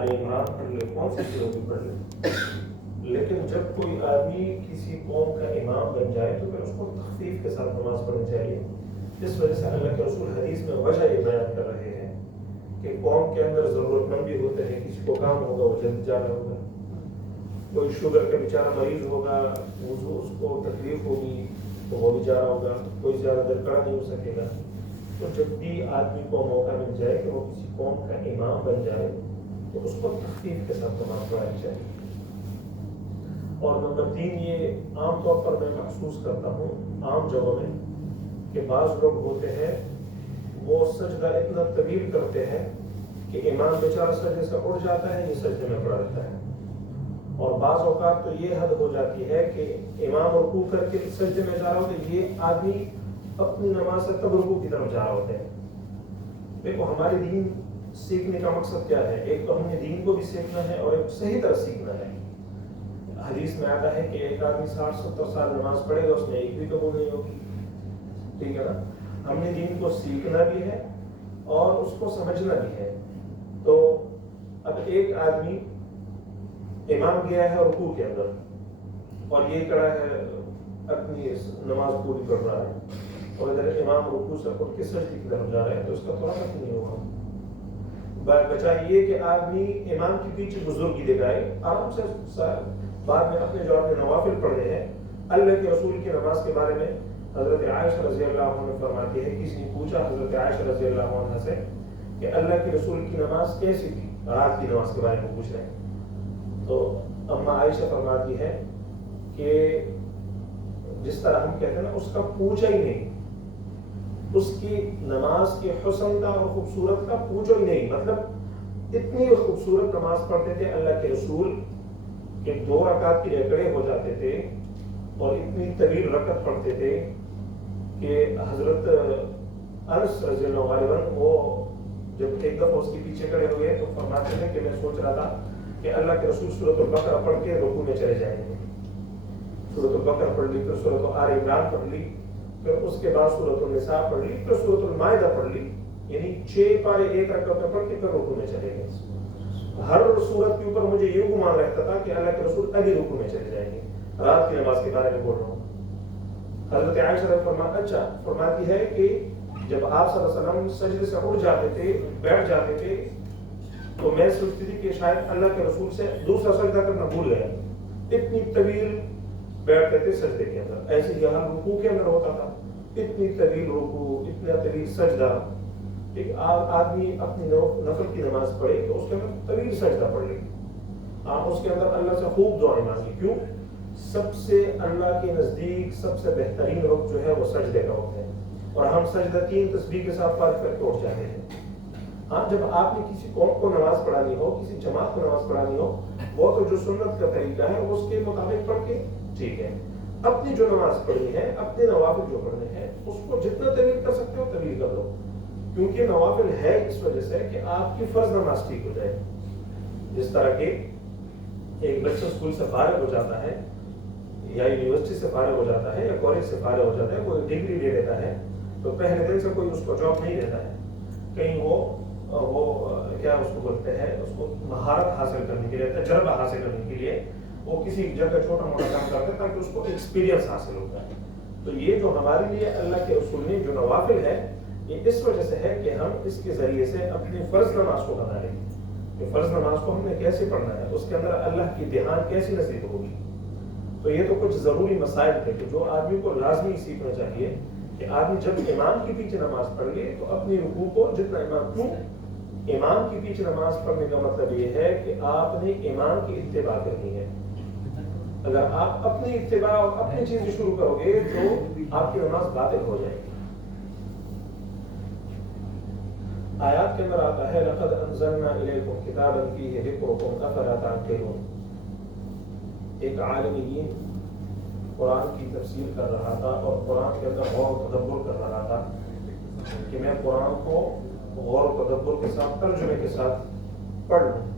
آل عمران پڑھ لے، کون سی چیزوں بھی پڑھ لے، لیکن جب کوئی آدمی کسی قوم کا امام بن جائے تو پھر اس کو تخفیف کے ساتھ نماز پڑھنی چاہیے. اس وجہ سے اللہ کے رسول حدیث میں وجہ یہ بیان کر رہے ہیں کہ قوم کے اندر ضرورت مند بھی ہوتے ہیں، کسی کو کام ہوگا وہ جلد جا رہا ہوگا، کوئی شوگر کا بیچارہ مریض ہوگا وضو اس کو تکلیف ہوگی تو وہ بھی جا رہا ہوگا، کوئی زیادہ دیر کھڑا نہیں ہو سکے گا. تو جب بھی آدمی کو موقع مل جائے کہ وہ کسی قوم کا امام بن جائے تو اس کو تخفیف کے ساتھ نماز پڑھانی چاہیے. اور نمبر 3 یہ عام طور پر میں محسوس کرتا ہوں عام جگہوں میں کہ بعض لوگ ہوتے ہیں وہ سجدہ اتنا طویل کرتے ہیں کہ امام بیچارہ سجدے سے اٹھ جاتا ہے، یہ سجدے میں پڑا رہتا ہے. اور بعض اوقات تو یہ حد ہو جاتی ہے کہ امام رکوع کر کے سجدے میں جا رہا ہوتا ہے، یہ آدمی اپنی نماز سے تب رکوع کی طرف جا رہا ہوتا ہے. دیکھو ہمارے دین سیکھنے کا مقصد کیا ہے؟ ایک تو ہم نے دین کو بھی سیکھنا ہے اور ایک صحیح طرح سیکھنا ہے. حدیث میں آتا ہے کہ ایک آدمی 60-70 سال نماز پڑھے گا، اس میں ایک بھی قبول نہیں ہوگی. ٹھیک ہے نا؟ ہم نے دین کو سیکھنا بھی ہے اور اس کو سمجھنا بھی ہے. تو اب ایک آدمی امام گیا ہے رکوع کے اندر اور یہ کڑا ہے اپنی نماز پوری کر رہا ہے اور ادھر امام رکوع سے اٹھ کے سجدے کی طرف جا رہا ہے، تو اس کا تھوڑا فرق نہیں ہوگا. بچائے یہ کہ آدمی امام کے پیچھے بزرگی دکھائے، آرام سے بعد میں اپنے جو آپ نے نوافل پڑھے ہیں. اللہ کے رسول کی نماز کے بارے میں حضرت عائشہ رضی اللہ عنہ فرماتی ہے، کسی نے پوچھا حضرت عائشہ رضی اللہ عنہ سے کہ اللہ کے رسول کی نماز کیسی تھی، رات کی نماز کے بارے میں پوچھ رہے ہیں. تو اما عائشہ فرماتی ہے کہ جس طرح ہم کہتے ہیں نا اس کا پوچھا ہی نہیں، اس کی نماز کے حسن کا اور خوبصورت کا پوچھو ہی نہیں. مطلب اتنی خوبصورت نماز پڑھتے تھے اللہ کے رسول کہ 2 رکعت کے لیے کھڑے ہو جاتے تھے اور اتنی طویل رکعت پڑھتے تھے کہ حضرت انس رضی اللہ عنہ وہ جب ایک دفعہ اس کے پیچھے کھڑے ہوئے تو فرماتے ہیں کہ میں سوچ رہا تھا کہ اللہ کے رسول سورۃ البقرہ پڑھ کے رکوع میں چلے جائیں گے. سورۃ البقرہ پڑھ لی، پھر سورۃ آل عمران پڑھ لی، پھر اس کے بعد سورۃ النساء پڑھ لی، پھر سورۃ المائدہ پڑھ لی، یعنی 6 پارے ایک رکعت میں پڑھ کے پھر رکوع میں چلے گئے. ہر سورت کے اوپر مجھے یہ گمان رہتا تھا کہ اللہ کے رسول ابھی رکوع میں چلے جائیں گے. رات کی نماز کے بارے میں بول رہا ہوں. حضرت عائشہ فرماتی ہے کہ جب آپ صلی اللہ علیہ وسلم سجدے سے اٹھ جاتے تھے، بیٹھ جاتے تھے، تو میں سوچتی تھی کہ شاید اللہ کے رسول سے دوسرا سجدہ کرنا بھول گیا. اتنی طویل بیٹھتے تھے سجدے کے اندر. ایسے ہی یہاں رکوع کے اندر ہوتا تھا، اتنی طویل رکوع، اتنا طویل سجدہ. ایک آدمی اپنی نفل کی نماز پڑھے تو اس کے اندر طویل سجدہ پڑھ لے، آپ اس کے اندر اللہ سے خوب دعائیں مانگی. کیوں؟ سب سے اللہ کے نزدیک سب سے بہترین وقت جو ہے وہ سجدے کا وقت ہے، اور ہم سجدہ 3 تسبیح کے ساتھ پڑھ کر کے اٹھ جاتے ہیں. ہاں جب آپ نے کسی قوم کو نماز پڑھانی ہو، کسی جماعت کو نماز پڑھانی ہو، وہ تو جو سنت کا طریقہ ہے اس کے مطابق پڑھ کے ٹھیک ہے. اپنی جو نماز پڑھنی ہے، اپنے نوافل جو پڑھنے ہیں، اس کو جتنا طویل کر سکتے ہو طویل کر لو، کیونکہ نوافل ہے اس وجہ سے کہ آپ کی فرض نماز ٹھیک ہو جائے. جس طرح کہ ایک بچہ اسکول سے فارغ ہو جاتا ہے یا یونیورسٹی سے فارغ ہو جاتا ہے یا کالج سے فارغ ہو جاتا ہے، کوئی ڈگری لے لیتا ہے تو پہلے دن سے کوئی اس کو جاب نہیں دیتا ہے. کہیں وہ کیا اس کو بولتے ہیں، اس کو مہارت حاصل کرنے کے لیے، تجربہ حاصل کرنے کے لیے وہ کسی جگہ چھوٹا موٹا کام کرتا ہے تاکہ اس کو ایکسپیرینس حاصل ہوتا ہے. تو یہ جو ہمارے لیے اللہ کے رسول نے جو نوافل ہے، یہ اس وجہ سے ہے کہ ہم اس کے ذریعے سے اپنی فرض نماز کو بنا لیں کہ فرض نماز کو ہم نے کیسے پڑھنا ہے، اس کے اندر اللہ کی دھیان کیسی نصیب ہوگی. تو یہ تو کچھ ضروری مسائل تھے کہ جو آدمی کو لازمی سیکھنا چاہیے کہ آدمی جب امام کے پیچھے نماز پڑھ لے تو اپنی رکوع کو جتنا امام کے پیچھے نماز پڑھنے کا مطلب یہ ہے کہ آپ نے امام کی اتباع کرنی ہے. اگر آپ اپنی اتباع اور اپنی چیزیں شروع کرو گے تو آپ کی نماز باطل ہو جائے گی. آیات کے اندر آتا ہے لقد انزلنا الیکم کتابا فیہ ذکرکم افلا تعقلون. ایک عالم دین قرآن کی تفسیر کر رہا تھا اور قرآن کے اندر غور و تدبر کر رہا تھا کہ میں قرآن کو غور و تدبر کے ساتھ ترجمے کے ساتھ پڑھ لوں.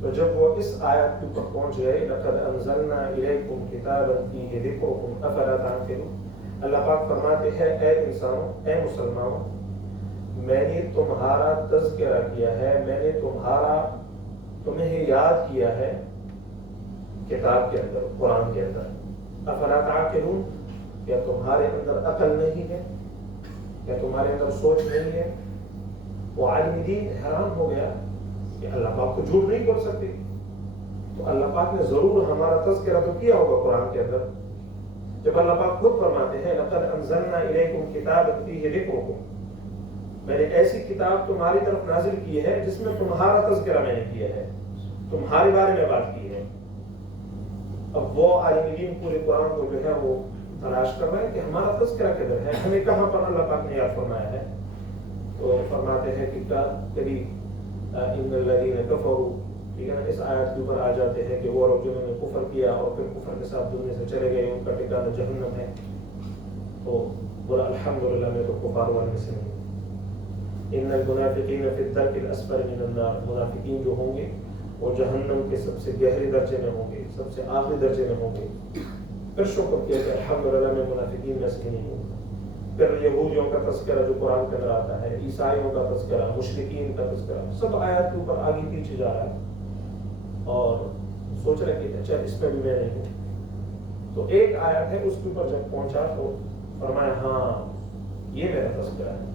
تو جب وہ اس آیت کے اوپر پہنچ گئے لقد انزلنا الیکم کتابا فیہ ذکرکم افلا تعقلون، اللہ پاک فرماتے ہیں اے انسانوں، اے مسلمانوں، میں نے تمہارا تذکرہ کیا ہے، میں نے تمہارا تمہیں یاد کیا ہے کتاب کے اندر، قرآن کے اندر. افلا تعقلون، کیا تمہارے اندر عقل نہیں ہے؟ کیا تمہارے اندر سوچ نہیں ہے؟ وہ عالم دین حیران ہو گیا کہ اللہ پاک کو جھوٹ نہیں بول سکتے. تو اللہ پاک نے ضرور ہمارا تذکرہ تو کیا ہوگا قرآن کے اندر. جب اللہ پاک خود فرماتے ہیں لقد انزلنا الیکم کتابا فیہ ذکرکم، میں نے ایسی کتاب تمہاری طرف نازل کی ہے جس میں تمہارا تذکرہ میں نے کیا ہے، تمہارے بارے میں بات کی ہے. اب وہ عالم دین پورے قرآن کو جو ہے وہ تلاش کر رہے ہیں کہ ہمارا تذکرہ کدھر ہے، ہمیں کہاں پر اللہ پاک نے یاد فرمایا ہے. تو فرماتے ہیں کہ کبھی ان الذین کفروا، ٹھیک ہے نا، اس آیت کے اوپر آ جاتے ہیں کہ وہ لوگ جنہوں نے کفر کیا اور پھر کفر کے ساتھ دنیا سے چلے گئے، ان کا ٹھکانہ جہنم ہے. تو بولا الحمدللہ میں تو کفار والے میں سے نہیں. ان المنافقین فی الدرک الاسفل من النار، منافقین جو ہوں گے وہ جہنم کے سب سے گہرے درجے میں ہوں گے، سب سے آخری درجے میں ہوں گے. پھر شکر کیا کہ الحمدللہ میں منافقین میں سے نہیں ہوں. پھر یہودیوں کا تذکرہ جو قرآن کے اندر آتا ہے، عیسائیوں کا تذکرہ، مشرکین کا تذکرہ، سب آیات کے اوپر آگے پیچھے جا رہا ہے. اور سوچ رہے کہ اچھا اس میں بھی میں نہیں ہوں. تو ایک آیت ہے اس کے اوپر جب پہنچا تو فرمایا ہاں یہ میرا تذکرہ ہے.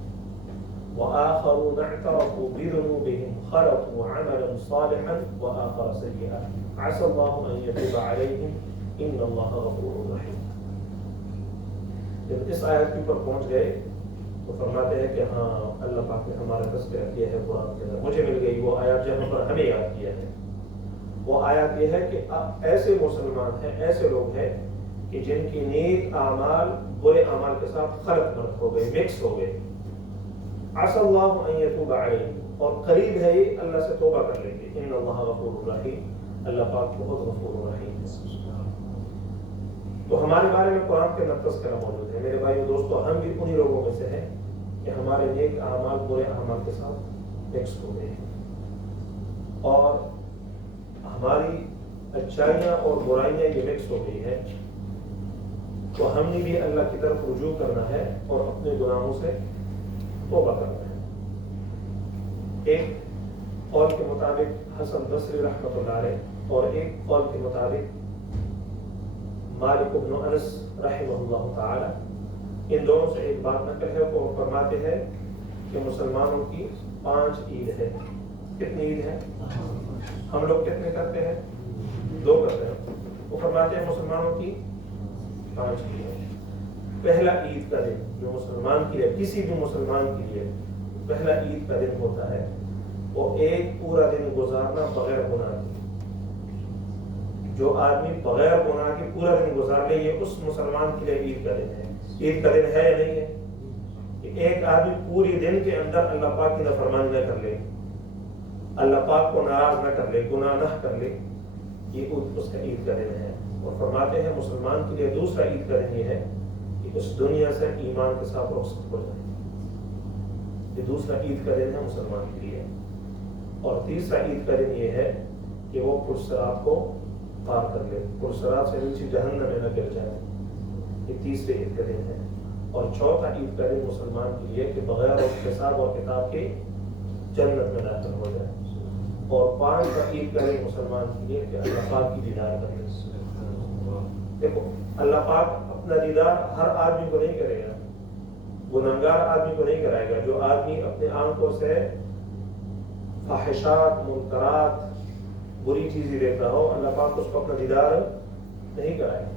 وآخرون اعترفوا بذنوبهم خلطوا عملا صالحا وآخر سيئا عسى الله أن يتوب عليهم إن الله غفور رحيم. جب اس آیت کے اوپر پہنچ گئے تو فرماتے ہیں کہ ہاں اللہ پاک نے ہمارا تذکرہ کیا ہے قرآن کے اندر. مجھے مل گئی وہ آیات جہاں پر ہمیں یاد کیا ہے. وہ آیات یہ ہے کہ ایسے مسلمان ہیں، ایسے لوگ ہیں کہ جن کی نیک اعمال برے اعمال کے ساتھ خلط ہو گئے، مکس ہو گئے. عسى الله ان يتوب عليهم، اور قریب ہے یہ اللہ سے توبہ کر لیں گے. ان اللہ غفور رحیم، اللہ پاک بہت غفور رحیم ہے. تو ہمارے بارے میں قرآن کے اندر تذکرہ موجود ہے. میرے بھائیو دوستو، ہم بھی انہی لوگوں میں سے ہیں کہ ہمارے نیک اعمال برے اعمال کے ساتھ مکس ہو گئے ہیں، اور ہماری اچھائیاں اور برائیاں یہ مکس ہو گئی ہے. تو ہم نے بھی اللہ کی طرف رجوع کرنا ہے اور اپنے گناہوں سے توبہ کرنا ہے. ایک قول کے مطابق حسن بصری رحمۃ اللہ علیہ، اور ایک قول کے مطابق مالک بن انس رحمہ اللہ تعالی، ان دونوں سے ایک بات نقل ہے. وہ فرماتے ہیں کہ مسلمانوں کی 5 عید ہے. کتنی عید ہے؟ ہم لوگ کتنے کرتے ہیں؟ 2 کرتے ہیں. وہ فرماتے ہیں مسلمانوں کی 5 عید ہے. پہلا عید کا دن جو مسلمان کے لیے، کسی بھی مسلمان کے لیے پہلا عید کا دن ہوتا ہے، وہ ایک پورا دن گزارنا بغیر گناہ کے. جو آدمی بغیر گناہ کے پورا دن گزار لے، یہ اس مسلمان کے لیے عید کا دن ہے. عید کا دن ہے یا نہیں ہے؟ کہ ایک آدمی پوری دن کے اندر اللہ پاک کی نافرمانی نہ کر لے، اللہ پاک کو ناراض نہ کر لے، گناہ نہ کر لے، یہ اس کا عید کا دن ہے. اور فرماتے ہیں مسلمان کے لیے دوسرا عید کا دن یہ ہے کہ اس دنیا سے ایمان کے ساتھ رخصت ہو جائے. یہ دوسرا عید کا دن ہے مسلمان کے لیے. اور تیسرا عید کا دن یہ ہے کہ وہ پرصراط کو پار کر لے، پرصراط سے نیچے جہنم میں نہ گر جائے. یہ تیسرے عید کا دن ہے. اور چوتھا عید کا دن مسلمان کے لیے کہ بغیر حساب اور کتاب کے جنت میں داخل ہو جائے. اور 5واں عید کا دن مسلمان کے لیے کہ اللہ پاک کی دیدار کر لے. دیکھو اللہ پاک اپنا دیدار ہر آدمی کو نہیں کرے گا، گنہگار آدمی کو نہیں کرائے گا. جو آدمی اپنے آنکھوں سے فاحشات، منکرات، بری چیزیں دیکھتا ہو، اللہ پاک اس کو اپنا دیدار نہیں کرائے گا.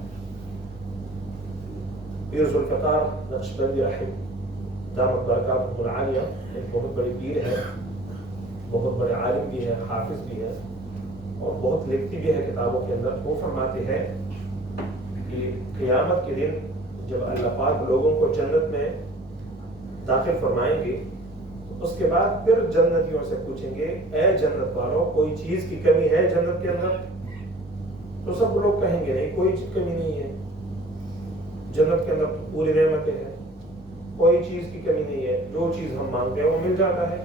پیر ذوالفقار نقشبندی رحمہ دامت برکاتہ العالیہ ایک بہت بڑی پیر ہے، بہت بڑے عالم بھی ہے، حافظ بھی ہے، اور بہت لکھتی بھی ہے کتابوں کے اندر. وہ فرماتے ہیں کہ قیامت کے دن جب اللہ پاک لوگوں کو جنت میں داخل فرمائیں گے، اس کے بعد پھر جنتیوں سے پوچھیں گے اے جنت والوں کوئی چیز کی کمی ہے جنت کے اندر؟ تو سب لوگ کہیں گے نہیں، کوئی کمی نہیں ہے، جنت کے اندر پوری نعمتیں ہیں، کوئی چیز کی کمی نہیں ہے، جو چیز ہم مانگتے ہیں وہ مل جاتا ہے.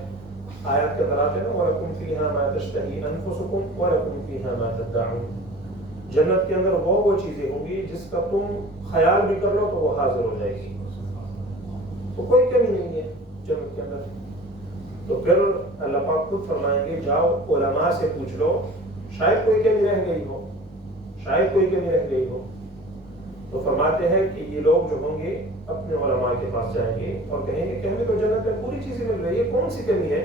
آیات کے اندر آتے ہیں وَلَكُمْ فِيهَا مَا تَشْتَهِي أَنفُسُكُمْ وَلَكُمْ فِيهَا مَا تَدَّعُونَ. جنت کے اندر وہ چیزیں ہوں گی جس کا تم خیال بھی کر لو تو وہ حاضر ہو جائے گی. تو کوئی کمی نہیں ہے جنت کے اندر. تو پھر اللہ پاک خود فرمائیں گے جاؤ علماء سے پوچھ لو، شاید کوئی کمی رہ گئی ہو، شاید کوئی کمی رہ گئی ہو۔ تو فرماتے ہیں کہ یہ لوگ جو ہوں گے اپنے علماء کے پاس جائیں گے اور کہیں گے کہ ہمیں تو جنت میں پوری چیزیں مل رہی ہے، کون سی کمی ہے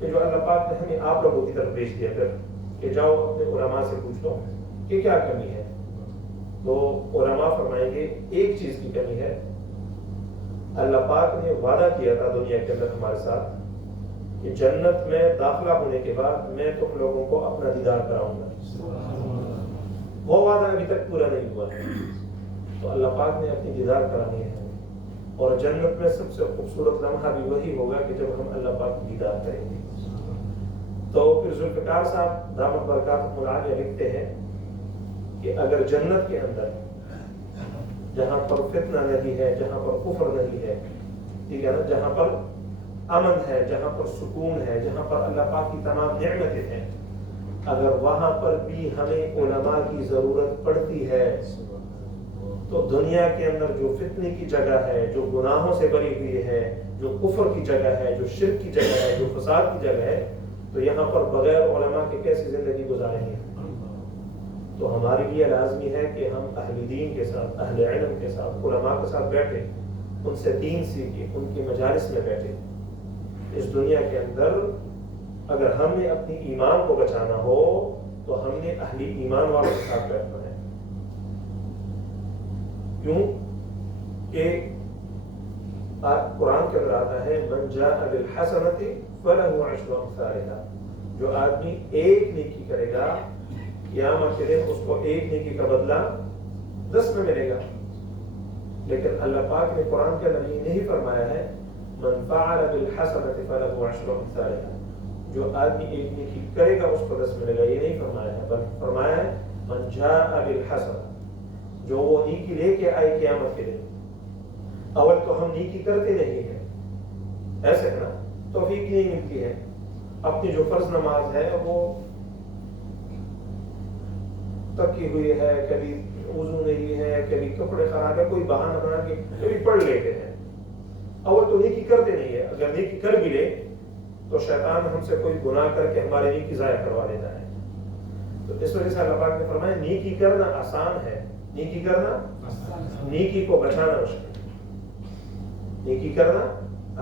کہ جو اللہ پاک نے ہمیں آپ لوگوں کی طرف بھیج دیا پھر کہ جاؤ اپنے علماء سے پوچھ لو کہ کیا کمی ہے۔ تو علماء فرمائیں گے ایک چیز کی کمی ہے، اللہ پاک نے وعدہ کیا تھا دنیا کے اندر ہمارے ساتھ کہ جنت میں داخلہ ہونے کے بعد میں تم لوگوں کو اپنا دیدار کراؤں گا، وہ وعدہ ابھی تک پورا نہیں ہوا ہے۔ تو اللہ پاک نے اپنی دیدار کرانی ہے، اور جنت میں سب سے خوبصورت لمحہ بھی وہی ہوگا کہ جب ہم اللہ پاک کی دیدار کریں گے۔ تو پھر ذوالفقار صاحب دامت برکاتہم العالیہ لکھتے ہیں کہ اگر جنت کے اندر جہاں پر فتنہ نہیں ہے، جہاں پر کفر نہیں ہے، ٹھیک ہے نا، جہاں پر امن ہے، جہاں پر سکون ہے، جہاں پر اللہ پاک کی تمام نعمتیں ہیں، اگر وہاں پر بھی ہمیں علماء کی ضرورت پڑتی ہے تو دنیا کے اندر جو فتنے کی جگہ ہے، جو گناہوں سے بری ہوئی ہے، جو کفر کی جگہ ہے، جو شرک کی جگہ ہے، جو فساد کی جگہ ہے، تو یہاں پر بغیر علماء کے کیسی زندگی گزاریں گے؟ تو ہمارے لیے لازمی ہے کہ ہم اہل دین کے ساتھ، اہل علم کے ساتھ، علماء کے ساتھ بیٹھے، ان سے دین سیکھیں، ان کی مجالس میں بیٹھے۔ اس دنیا کے اندر اگر ہم نے اپنی ایمان کو بچانا ہو تو ہم نے اہل ایمان والوں کے ساتھ بیٹھنا ہے۔ کیوں کہ قرآن کے اندر آتا ہے من جاء بالحسنۃ فلہ عشر امثالھا، جو آدمی ایک نیکی کرے گا قیامت کے دن اس کو ایک نیکی کا بدلہ 10 میں ملے گا۔ لیکن اللہ پاک نے قرآن کے اندر یہ نہیں فرمایا ہے من فعل بالحسنۃ فلہ عشر امثالھا، جو آدمی ایک نیکی کرے گا اس کو 10 ملے گا، یہ نہیں فرمایا ہے، بلکہ فرمایا ہے من جاء بالحسنۃ، جو وہ نیکی لے کے آئے قیامت کے دن۔ اول تو ہم نیکی کرتے نہیں ہیں، ایسے ہے نا، توفیق نہیں ملتی ہے، اپنی جو فرض نماز ہے وہ تکی ہوئی ہے، کبھی وضو نہیں ہے، کبھی کپڑے خراب ہے، کوئی بہانہ بنا کے کبھی پڑھ لیتے ہیں، اول تو نیکی کرتے نہیں ہے۔ اگر نیکی کر بھی لے تو شیطان ہم سے کوئی گناہ کر کے ہمارے نیکی ضائع کروا دیتا ہے۔ تو اس وجہ سے اللہ پاک نے فرمایا نیکی کرنا آسان ہے، نیکی کرنا، نیکی کو بچانا مشکل ہے۔ نیکی کرنا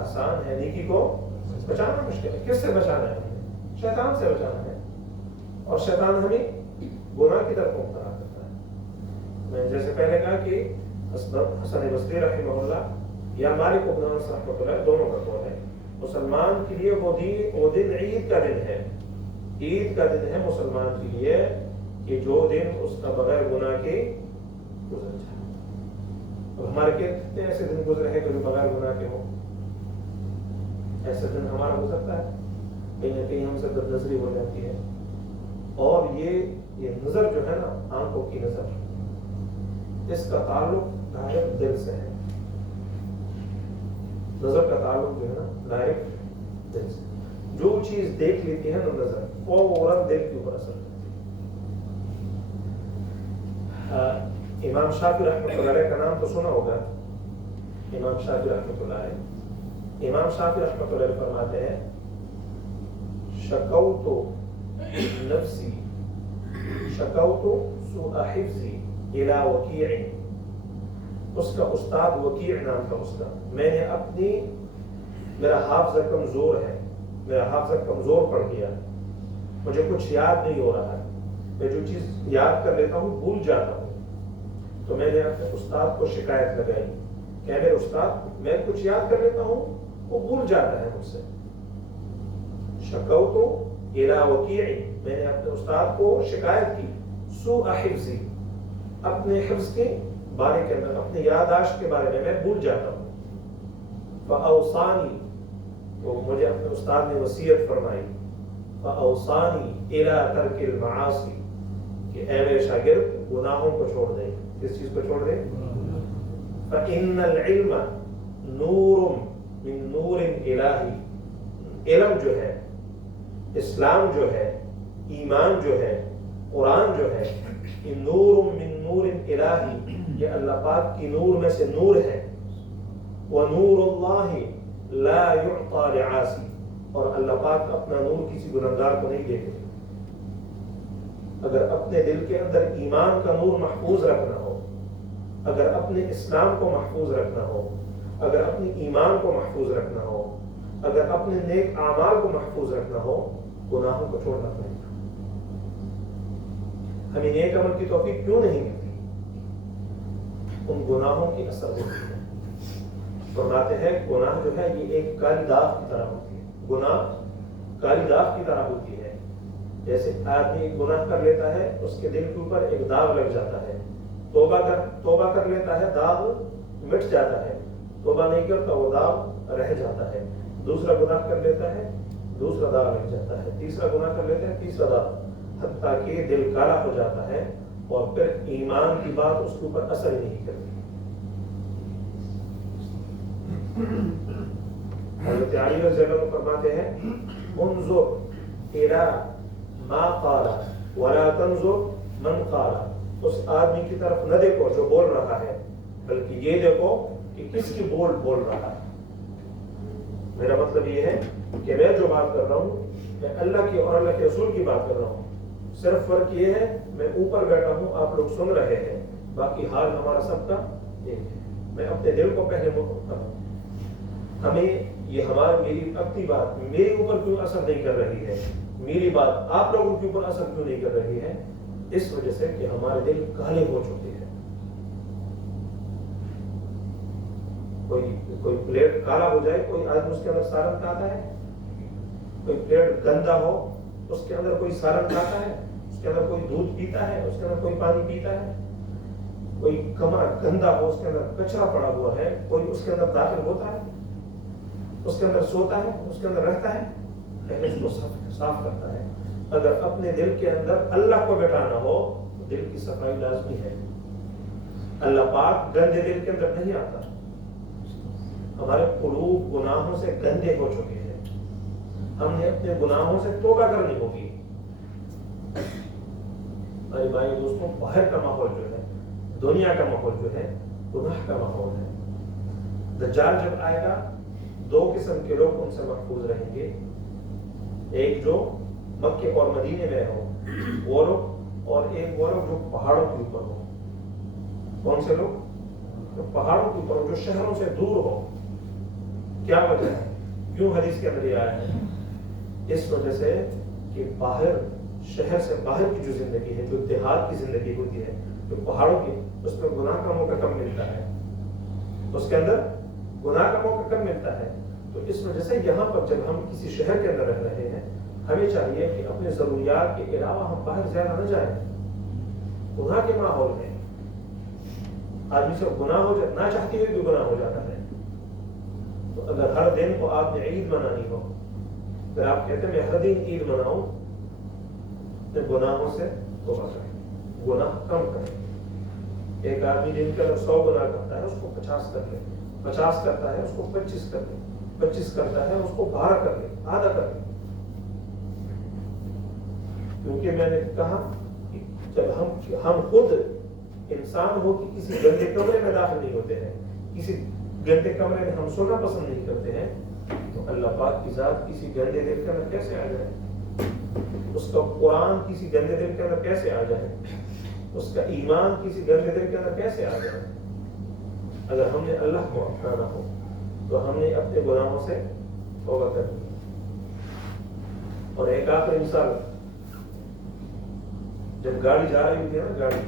آسان ہے، نیکی کو بچانا مشکل ہے۔ کس سے بچانا ہے؟ ہمیں شیطان سے بچانا ہے، اور شیطان ہمیں گناہ کی طرف مبتلا کرتا ہے۔ میں جیسے پہلے کہا کہ حسن بصری رحمہ اللہ یا مالک بن انس رحمۃ اللہ دونوں کا قول ہے، مسلمان کے لیے وہ دن عید کا دن ہے، عید کا دن ہے مسلمان کے لیے کہ جو دن اس کا بغیر گناہ کے گزر جائے۔ اور ہمارے کتنے ایسے دن گزرے ہیں کہ جو بغیر گناہ کے ہوں؟ ایسے دن ہمارا گزرتا ہے، کہیں نہ کہیں ہم سے بد نظری ہو جاتی ہے۔ اور یہ نظر جو ہے نا، آنکھوں کی نظر، اس کا تعلق ڈائریکٹ دل سے ہے۔ نظر کا تعلق جو ہے نا ڈائریکٹ دل سے، جو چیز دیکھ لیتی ہے نا نظر، فوراً دل کے اوپر اثر کرتی ہے۔ امام شافعی رحمۃ اللہ علیہ کا نام تو سنا ہوگا، امام شافعی رحمۃ اللہ علیہ، امام شافعی رحمۃ اللہ علیہ فرماتے ہیں شکوت نفسی شکوت سوء حفظی الی وکیع، اس کا استاد وکیع نام کا استاد، میں نے میرا حافظہ کمزور ہے، میرا حافظہ کمزور پڑ گیا، مجھے کچھ یاد نہیں ہو رہا ہے، میں جو چیز یاد کر لیتا ہوں بھول جاتا ہوں، تو میں نے اپنے استاد کو شکایت لگائی کہ میرے استاد میں کچھ یاد کر لیتا ہوں وہ بھول جاتا ہے مجھ سے۔ شکوت الی وکیع، میں نے اپنے استاد کو شکایت کی، سوء حفظی، اپنے حفظ کے بارے کے اندر، اپنے یادداشت کے بارے میں بھول جاتا ہوں۔ فاوصانی، تو مجھے اپنے استاد نے وصیت فرمائی، فاوصانی الی ترک المعاصی، کہ اے میرے شاگرد گناہوں کو چھوڑ دے۔ کس چیز کو چھوڑ دے؟ فإن العلم نور من نور الہی، علم جو ہے، اسلام جو ہے، ایمان جو ہے، قرآن جو ہے، یہ نور من نور الہی، یہ اللہ پاک کی نور میں سے نور ہے۔ وَنُورُ اللَّهِ لَا يُعْطَى لِعَاصِي، اور اللہ پاک اپنا نور کسی گنہگار کو نہیں دیتے. اگر اپنے دل کے اندر ایمان کا نور محفوظ رکھنا ہو، اگر اپنے اسلام کو محفوظ رکھنا ہو، اگر اپنے ایمان کو محفوظ رکھنا ہو، اگر اپنے نیک اعمال کو محفوظ رکھنا ہو، گناہوں کو چھوڑنا پڑے گا. ہمیں نیک عمل کی توفیق کیوں نہیں ملتی؟ ان گناہوں کی اثر ہوتی ہے. فرماتے ہیں گناہ جو ہے یہ ایک کالی داغ کی طرح ہوتی ہے. گناہ کالی داغ کی طرح ہوتی ہے. جیسے آدمی گناہ کر لیتا ہے، اس کے دل کے اوپر ایک داغ لگ جاتا ہے. توبہ کر لیتا ہے، داغ مٹ جاتا ہے. توبہ نہیں کرتا، وہ داغ رہ جاتا ہے. دوسرا گناہ کر لیتا ہے، دوسرا داغ لگ جاتا ہے. تیسرا گناہ کر لیتا ہے، تیسرا داغ، حتیٰ کہ دل کالا ہو جاتا ہے اور پھر ایمان کی بات اس کے اوپر اثر ہی نہیں کرتی. حضرت علی رضی اللہ عنہ فرماتے ہیں انظر الی ما قال ولا تنظر من قال. اس آدمی کی طرف نہ دیکھو جو بول رہا ہے، بلکہ یہ دیکھو کہ کس کی بول رہا ہے. میرا مطلب یہ ہے کہ میں جو بات کر رہا ہوں میں اللہ کی اور اللہ کے رسول کی بات کر رہا ہوں. صرف فرق یہ ہے میں اوپر بیٹھا ہوں، آپ لوگ سن رہے ہیں، باقی حال ہمارا سب کا ایک ہے. میں اپنے دل کو پہلے کرتا ہوں. ہمیں یہ میری اپنی بات میرے اوپر کیوں اثر نہیں کر رہی ہے، میری بات آپ لوگوں کے اوپر اثر کیوں نہیں کر رہی ہے؟ اس وجہ سے کہ ہمارے دل کالے ہو چکے ہیں. کوئی پلیٹ کالا ہو جائے، کوئی آدمی اس کے اندر سارن کھاتا ہے. کوئی پلیٹ گندا ہو اس کے اندر کوئی سارن کھاتا ہے، اس کے اندر کوئی دودھ پیتا ہے، اس کے اندر کوئی پانی پیتا ہے. کوئی کمرہ گندا ہو، اس کے اندر کچرا پڑا ہوا ہے، کوئی اس کے اندر داخل ہوتا ہے، اس کے اندر سوتا ہے، اس کے اندر رہتا ہے، پہلے اس کو صاف کرتا ہے. اگر اپنے دل کے اندر اللہ کو بٹھانا ہو تو دل کی صفائی لازمی ہے. اللہ پاک گندے دل کے اندر نہیں آتا. ہمارے قلوب گناہوں سے گندے ہو چکے ہیں. ہم نے اپنے گناہوں سے توبہ کرنی ہوگی. میرے بھائی دوستوں، باہر کا ماحول جو ہے، دنیا کا ماحول جو ہے، گناہ کا ماحول ہے. دجال جب آئے گا دو قسم کے لوگ ان سے محفوظ رہیں گے. ایک جو مکے اور مدینے میں ہو وہ لوگ، اور ایک وہ لوگ جو پہاڑوں کے اوپر ہو. کون سے لوگ؟ جو پہاڑوں کے اوپر ہو، جو شہروں سے دور ہو. کیا وجہ ہے؟ کیوں حدیث کے اندر یہ آیا ہے؟ اس وجہ سے کہ باہر، شہر سے باہر کی جو زندگی ہے، جو دیہات کی زندگی ہوتی ہے، جو پہاڑوں کی، اس میں گناہ کا موقع کم ملتا ہے. اس کے اندر گناہ کا موقع کم ملتا ہے. تو اس وجہ سے یہاں پر جب ہم کسی شہر کے اندر رہ رہے ہیں، ہمیں چاہیے کہ اپنے ضروریات کے علاوہ ہم باہر زیادہ نہ جائیں. گناہ کے ماحول میں آدمی سے گناہ ہو جائے، نہ چاہتے ہوئے بھی گناہ ہو جاتا ہے. تو اگر ہر دن کو آپ نے عید منانی ہو، پھر آپ کہتے ہیں میں ہر دن عید مناؤں، تو گناہوں سے توبہ کریں، گناہ کم کریں. ایک آدمی دن کے اندر 100 گناہ کرتا ہے، اس کو 50 کر لے. 50 کرتا ہے، اس کو 25 کر لے. 25 کرتا ہے، اس کو 12 کر لے، آدھا کر لے. کیونکہ میں نے کہا کہ جب ہم خود انسان ہو کہ کسی گندے کمرے میں داخل نہیں ہوتے ہیں، کسی گندے کمرے میں ہم سونا پسند نہیں کرتے ہیں، تو اللہ پاک کی ذات کسی گندے دل کے اندر کیسے آ جائے؟ اس کا قرآن کسی گندے دل کے اندر کیسے آ جائے؟ اس کا ایمان کسی گندے دل کے اندر کیسے آ جائے؟ اگر ہم نے اللہ کو اپنانا ہو تو ہم نے اپنے گناہوں سے توبہ کرنی ہے. اور ایک آخری مثال، جب گاڑی جا رہی ہوتی ہے نا، گاڑی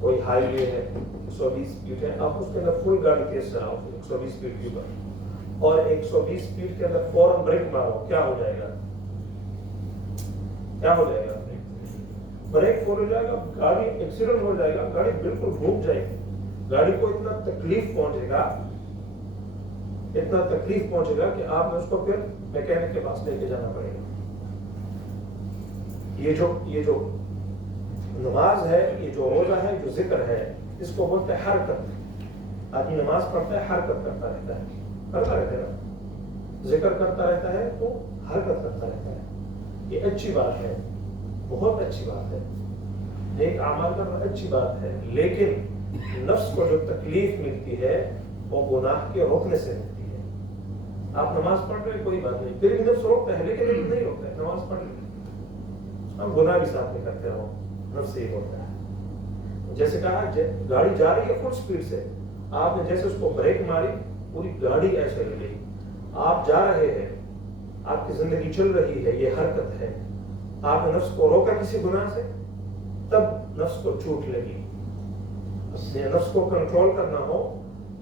کوئی ہائی وے ہے، 120 سپیڈ ہے، آپ اس کے اندر فل گاڑی تیز چلاؤ 120 سپیڈ کے اوپر، اور 120 سپیڈ کے اندر فوراً بریک مارو، کیا ہو جائے گا؟ کیا ہو جائے گا؟ بریک فیل ہو جائے گا، گاڑی ایکسیڈنٹ ہو جائے گا، گاڑی بالکل ڈوب جائے گی. گاڑی کو اتنا تکلیف پہنچے گا، اتنا تکلیف پہنچے گا کہ آپ نے اس کو پھر میکینک کے پاس لے کے جانا پڑے گا. یہ جو نماز ہے، یہ جو روزہ ہے، جو ذکر ہے، اس کو بولتے ہیں حرکت. آدمی نماز پڑھتا ہے، حرکت کرتا رہتا ہے نا، ذکر کرتا رہتا ہے تو حرکت کرتا رہتا ہے. یہ اچھی بات ہے، بہت اچھی بات ہے. نیک اعمال کرنا اچھی بات ہے، لیکن نفس کو جو تکلیف ملتی ہے وہ گناہ کے روکنے سے ملتی ہے. آپ نماز پڑھ رہے کوئی بات نہیں، پھر بھی نفس روکتا ہے، لیکن نہیں روکتا ہے، نماز پڑھ رہے ہم گناہ بھی ساتھ میں کرتے رہو، نفس سے ہی ہوتا ہے۔ جیسے کہا گاڑی جا رہی ہے فل سپیڈ سے، آپ نے جیسے اس کو بریک ماری پوری گاڑی ایسے لگ گئی، آپ جا رہے ہیں، آپ کی زندگی چل رہی ہے، یہ حرکت ہے، آپ نے نفس کو روکا کسی گناہ سے، تب نفس کو چوٹ لگی۔ اپنے نفس کو کنٹرول کرنا ہو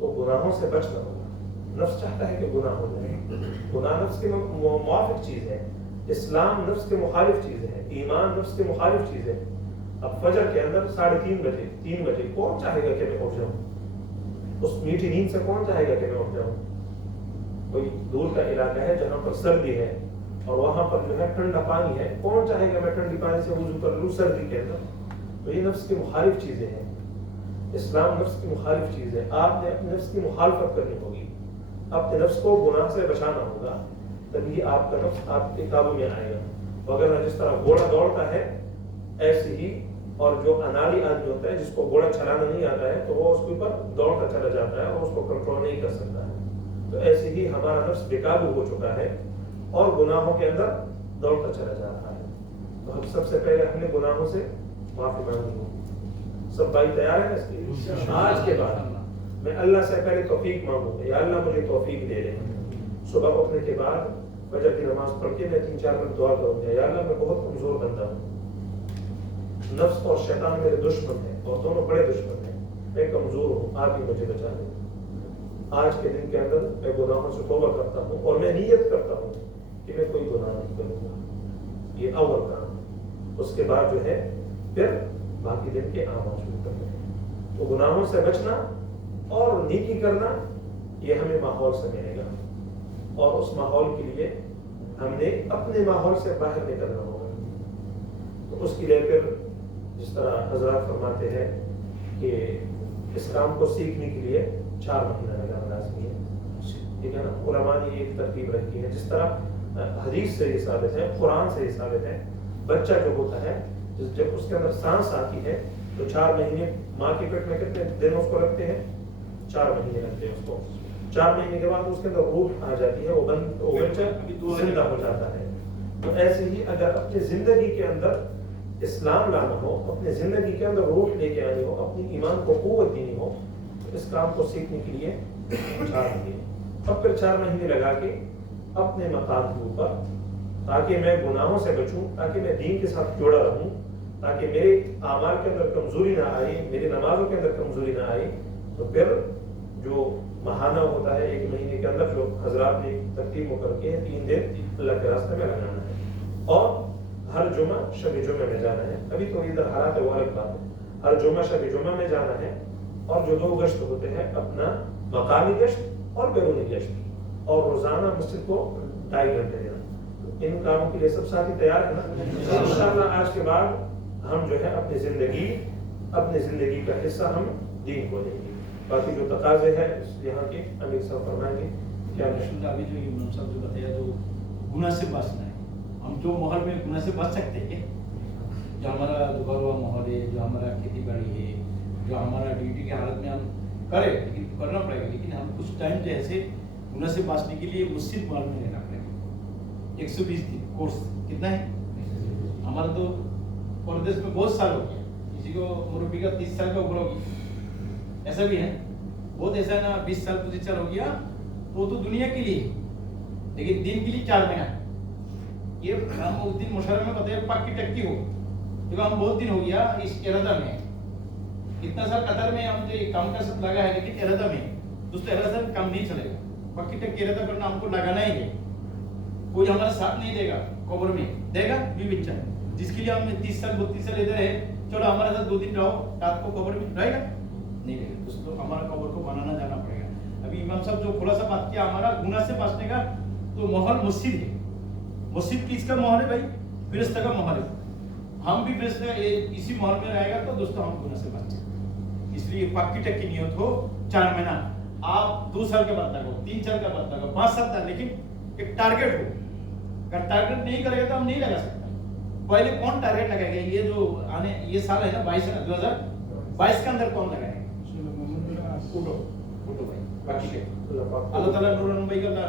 تو گناہوں سے بچنا ہوگا۔ نفس چاہتا ہے کہ گناہ ہو جائے، گناہ نفس کے موافق چیز ہے، اسلام نفس کے مخالف چیز ہے، ایمان نفس کے مخالف چیز ہے۔ اب فجر کے اندر 3:30 3 بجے کون چاہے گا کہ میں اٹھ جاؤں؟ اس میٹھی نیند سے کون چاہے گا کہ میں اٹھ جاؤں؟ کوئی دور کا علاقہ ہے جہاں پر سردی ہے اور وہاں پر جو ہے ٹھنڈا پانی ہے، کون چاہے گا میں ٹھنڈی پانی سے وضو کر لوں سردی کے اندر؟ تو یہ نفس کی مخالف چیزیں ہیں، اسلام نفس کی مخالف چیز ہے۔ آپ نے اپنے نفس کی مخالفت کرنی ہوگی، اپنے نفس کو گناہ سے بچانا ہوگا، تبھی آپ کا نفس آپ کے قابو میں آئے گا۔ وغیرہ جس طرح گھوڑا دوڑتا ہے ایسے ہی، اور جو اناڑی آدمی ہوتا ہے جس کو گھوڑا چلانا نہیں آتا ہے تو وہ اس کے اوپر دوڑتا چلا جاتا ہے اور اس کو کنٹرول نہیں کر سکتا ہے۔ تو ایسے ہی ہمارا نفس بے قابو ہو چکا ہے اور گناہوں کے اندر دوڑتا چلا جا رہا ہے۔ تو ہم سب سے پہلے ہم نے گناہوں سے معافی مانگی ہوگی۔ سب بھائی تیار ہیں اس کے لیے؟ آج کے بعد میں اللہ سے پہلے توفیق مانگوں گا، یا اللہ مجھے توفیق دے دے۔ صبح اٹھنے کے بعد فجر کی نماز پڑھ کے میں 3-4 منٹ دعا کروں گا، یا اللہ میں بہت کمزور بندہ ہوں، نفس اور شیطان میرے دشمن ہیں اور دونوں بڑے دشمن ہیں، میں کمزور ہوں، آپ ہی مجھے بچا دیں۔ آج کے دن کے اندر میں گناہوں سے توبہ کرتا ہوں اور میں نیت کرتا ہوں کہ میں کوئی گناہ نہیں کروں گا۔ یہ اول کام۔ اس کے بعد جو ہے پھر باقی دن کے اعمال شروع کرنے ہیں۔ تو گناہوں سے بچنا اور نیکی کرنا یہ ہمیں ماحول سے ملے گا، اور اس ماحول کے لیے ہم نے اپنے ماحول سے باہر نکلنا ہوگا۔ تو اس کے لیے پھر جس طرح حضرات فرماتے ہیں کہ اس کام کو سیکھنے کے لیے 4 مہینہ لگانا لازمی ہے، ٹھیک ہے نا؟ علماء نے ایک ترتیب رکھی ہے، جس طرح حدیث سے یہ ثابت ہے، قرآن سے یہ ثابت ہے، بچہ جو ہوتا ہے جب اس کے اندر سانس آتی ہے تو 4 مہینے ماں کے پیٹ میں کتنے دن اس کو رکھتے ہیں؟ 4 مہینے رکھتے ہیں اس کو۔ 4 مہینے کے بعد اس کے اندر روح آ جاتی ہے، وہ بچہ زندہ ہو جاتا ہے۔ تو ایسے ہی اگر اپنی زندگی کے اندر اسلام لانا ہو، اپنی زندگی کے اندر روح لے کے آنی ہو، اپنی ایمان کو قوت دینی ہو، تو اس کام کو سیکھنے کے لیے 4 مہینے، اب پھر 4 مہینے لگا کے اپنے مقام کے اوپر، تاکہ میں گناہوں سے بچوں، تاکہ میں دین کے ساتھ جڑا رہوں، تاکہ میرے اعمال کے اندر کمزوری نہ آئے، میری نمازوں کے اندر کمزوری نہ آئے۔ تو پھر جو ماہانہ ہوتا ہے 1 مہینے کے اندر، جو حضرات نے ترتیب مقرر کی ہے، 3 دن اللہ کے راستے میں لگانا ہے، اور ہر جمعہ شب جمعہ میں جانا ہے۔ ابھی تو ادھر حالات ہے وہ الگ بات ہے، ہر جمعہ شب جمعہ میں جانا ہے، اور جو 2 گشت ہوتے ہیں، اپنا مقامی گشت اور بیرونی گشت، اور روزانہ مسجد کو 2.5 گھنٹے دینا۔ ان کاموں کے لیے سب ساتھی تیار ہے نا؟ انشاءاللہ آج کے بعد ہم جو ہے اپنی زندگی کا حصہ ہم دین کو دیں گے۔ باقی جو تقاضے ہیں یہاں کے امیر صاحب فرمائیں گے کیا ہے؟ ابھی جو امام صاحب جو بتایا، جو گناہ سے بچنا ہے، ہم جو ماحول میں گناہ سے بچ سکتے ہیں، جو ہمارا گھروا ماحول ہے، جو ہمارا کھیتی باڑی ہے، جو ہمارا ڈیوٹی کی حالت میں ہم کریں، لیکن کرنا پڑے گا، لیکن ہم کچھ ٹائم جو ایسے گناہ سے بچنے کے لیے مسجد ماحول میں رہنا پڑے گا۔ 120 دن کورس کتنا ہے ہمارا؟ تو پردیش میں بہت سال ہو گیا، کسی کو مربی کا 30 سال کا عمر ہوگی، ایسا بھی ہے، بہت ایسا ہے نا 20 سال 25 سال ہو گیا، وہ تو دنیا کے لیے، لیکن دین کے لیے 4 مہینہ۔ یہ ہم اس دن مشاورے میں بتایا پکی ٹکی ہو، کیونکہ ہم بہت دن ہو گیا اس ارادہ میں، اتنا سال قطر میں ہم جو کام کا سب لگا ہے، لیکن ارادہ میں دوستوں ارادہ سے کام نہیں چلے گا، پکی ٹکی ارادہ کرنا ہم کو لگانا ہی ہے۔ کوئی ہمارا ساتھ نہیں دے گا، قبر میں دے گا بھی بچہ، جس کے لیے ہم 30 سال 32 سال ادھر ہے، چلو ہمارے ساتھ 2 دن رہو، رات کو قبر میں رہے گا نہیں رہے گا۔ دوستوں ہمارا قبر کو بنانا جانا پڑے گا۔ ابھی امام صاحب جو خلاصہ بات کیا ہمارا گناہ سے بچنے کا، تو ماحول مسجد ہے۔ مسجد کس کا ماحول ہے بھائی؟ گرہستھ کا ماحول ہے۔ ہم بھی گرہستھ اسی ماحول میں رہے گا تو دوستوں ہم گناہ سے بچ جائیں۔ اس لیے پکی ٹکی نیت ہو، 4 مہینہ، آپ 2 سال کے بعد تک ہو، 3 سال کے بعد تک ہو، 5 سال تک، لیکن ایک ٹارگیٹ ہو۔ اگر ٹارگیٹ نہیں کرے گا تو ہم نہیں لگا سکتا۔ پہلے کون ٹارگیٹ لگائے گا؟ یہ جو آنے یہ سال ہے نا 2022 کے اندر کون لگائے گا؟ اٹھو بھائی، اللہ تعالیٰ نور بھائی کا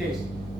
23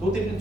2-3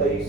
23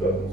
24।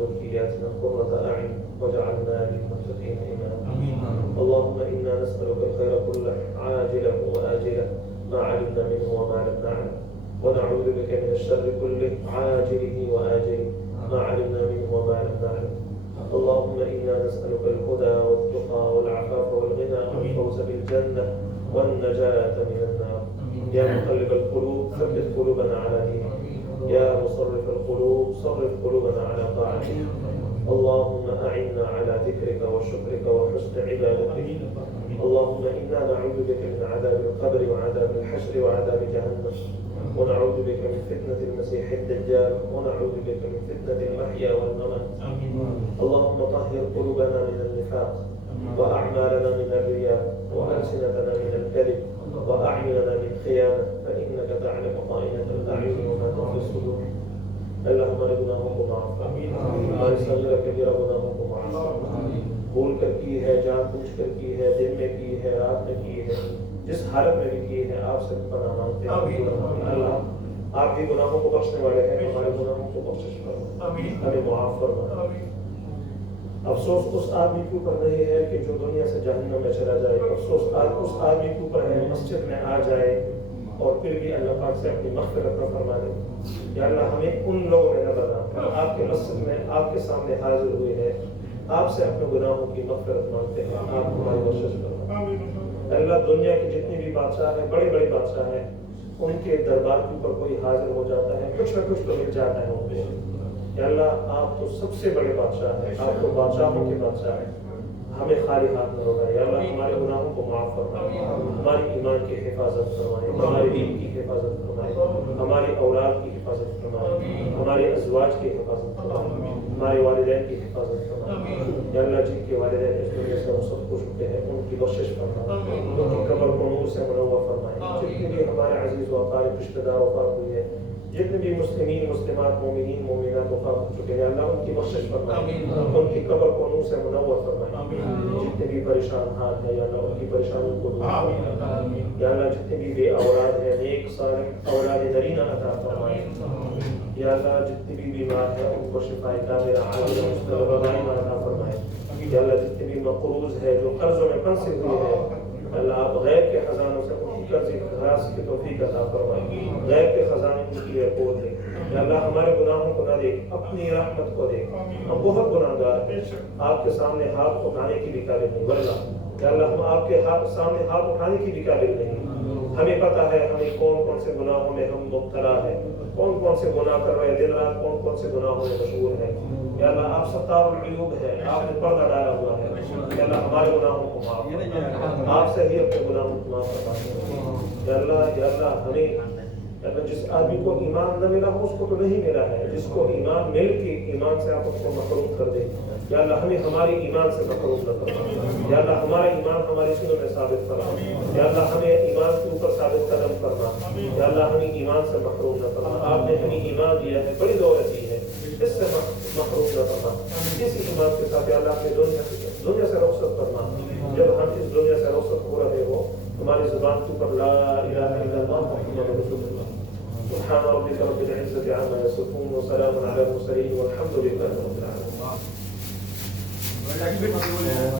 ذرياتنا قرة أعين واجعلنا للمتقين إماما اللهم إنا نسألك الخير كله عاجله وآجله ما علمنا منه وما لم نعلم ونعوذ بك من الشر كله عاجله وآجله ما علمنا منه وما لم نعلم اللهم إنا نسألك الهدى والتقى والعفاف والغنى والفوز بالجنة والنجاة من النار يا مقلب القلوب ثبت قلوبنا على دينك، يا مصرف القلوب صرف قلوبنا على طاعتك. اللهم أعنا على ذكرك وشكرك وحسن عبادتك. اللهم إنا نعوذ بك من عذاب القبر وعذاب الحشر وعذاب جهنم، ونعوذ بك من فتنة المسيح الدجال، ونعوذ بك من فتنة المحيا والممات. اللهم طهر قلوبنا من النفاق، وأعمالنا من الرياء، وألسنتنا من الكذب، وأعيننا من خيانة، فإنك تعلم خائنة الأعين وما تخفي الصدور. اللهم گناہوں کو معاف کر، ہماری صغیرہ کبیرہ گناہوں کو معاف کر، بھول کر کی ہے، جان بوجھ کر کی ہے، دن میں کی ہے، رات میں کی ہے، جس حالت میں بھی کی ہے، آپ سے پناہ مانگتے ہیں۔ اللہ آپ بھی گناہوں کو بخشنے والے ہیں، ہمارے گناہوں کو بخشش فرما، ہمیں معاف فرما۔ افسوس اس آدمی کے اوپر نہیں ہے کہ جو دنیا سے جہنم میں چلا جائے، افسوس اس آدمی کے اوپر ہے مسجد میں آ جائے اور پھر بھی اللہ پاک سے اپنی مغفرت نہ فرما دے۔ یا اللہ ہمیں ان لوگوں میں نہ بنا، آپ کے مسجد میں آپ کے سامنے حاضر ہوئے ہیں، آپ سے اپنے گناہوں کی مغفرت مانگتے ہیں، آپ ہماری بخشش فرما۔ اللہ دنیا کے جتنے بھی بادشاہ ہیں، بڑے بڑے بادشاہ ہیں، ان کے دربار کے اوپر کوئی حاضر ہو جاتا ہے، کچھ نہ کچھ تو مل جاتا ہے ان کو۔ یا اللہ آپ تو سب سے بڑے بادشاہ ہیں، آپ تو بادشاہوں کے بادشاہ ہیں، ہمیں خالی ہاتھ نہ ہوگا۔ یا اللہ ہمارے گناہوں کو معاف فرمائے، ہماری ایمان کی حفاظت فرمائے، ہمارے دین کی حفاظت فرمائے، ہماری اولاد کی حفاظت فرمائے، ہمارے ازواج کی حفاظت فرمائے، ہمارے والدین کی حفاظت فرمائے۔ یا اللہ جن کے والدین اس دنیا سے رخصت ہو چکے ہیں ان کی بخشش فرمائے، ان کی قبر کو نور سے منور فرمائے۔ جتنے بھی ہمارے عزیز و اقارب رشتہ دار وفات ہوئے ہیں، جتنے بھی مسلمین مسلمات مومنین مومنات وفات ہو چکے ہیں، اللہ ان کی بخشش فرمائے، ان کی قبر کو نور سے منور فرمائے۔ جتنے بھی پریشان حال ہیں یا اللہ ان کی پریشانیوں کو دور فرمائے۔ یا اللہ جتنے بھی بے اولاد ہیں نیک صالح اولاد نرینہ عطا فرمائے۔ یا اللہ جتنے بھی بیمار ہیں ان کو شفائے کاملہ عاجلہ مستقبلہ دائمہ عطا فرمائے۔ یا اللہ جتنے بھی مقروض ہیں جو قرضوں میں پھنسے ہوئے ہیں، اللہ آپ غیب کے خزانوں سے ان کی قرض خلاص کی توفیق عطا فرمائے، غیب کے خزانے ان کی کھول دے۔ یا اللہ ہمارے گناہوں کو نہ دیکھ، اپنی رحمت کو دیکھ، ہم بہت گناہگار ہیں، آپ کے سامنے ہاتھ اٹھانے کی بھی قابل نہیں، ورنہ یا اللہ ہم آپ کے سامنے ہاتھ اٹھانے کی بھی قابل نہیں۔ ہمیں پتہ ہے ہمیں کون کون سے گناہوں میں ہم مبتلا ہیں، کون کون سے گناہ کر رہے ہیں، دن رات کون کون سے گناہوں میں مشغول ہیں۔ یا اللہ آپ ستار العیوب ہے، آپ نے پردہ ڈالا ہوا ہے۔ یا اللہ ہمارے گناہوں کو معاف فرما، آپ سے ہی اپنے گناہوں کو معاف فرما۔ یا اللہ ہمیں اگر جس آدمی کو ایمان نہ ملا ہو اس کو تو نہیں ملا ہے، جس کو ایمان مل کے ایمان سے آپ اس کو محروم کر دیں۔ یا اللہ ہمیں ہماری ایمان سے محروم نہ فرما۔ یا اللہ ہمارا ایمان ہماری سینوں میں ثابت فرما۔ یا اللہ ہمیں ایمان کے اوپر ثابت قدم فرما۔ یا اللہ ہمیں ایمان سے محروم نہ فرما۔ آپ نے ہمیں ایمان دیا ہے، بڑی دولت دی ہے، اس سے محروم نہ فرما۔ اسی ایمان کے ساتھ یا اللہ ہمیں دنیا سے رخصت فرما۔ جب ہم اس دنیا سے رخصت ہو رہے ہو ہماری زبان کے اوپر لا الہ الا اللہ محمد رسول اللہ۔ سبحان ربك رب العزة عما يصفون وسلام على المرسلين والحمد لله رب العالمين۔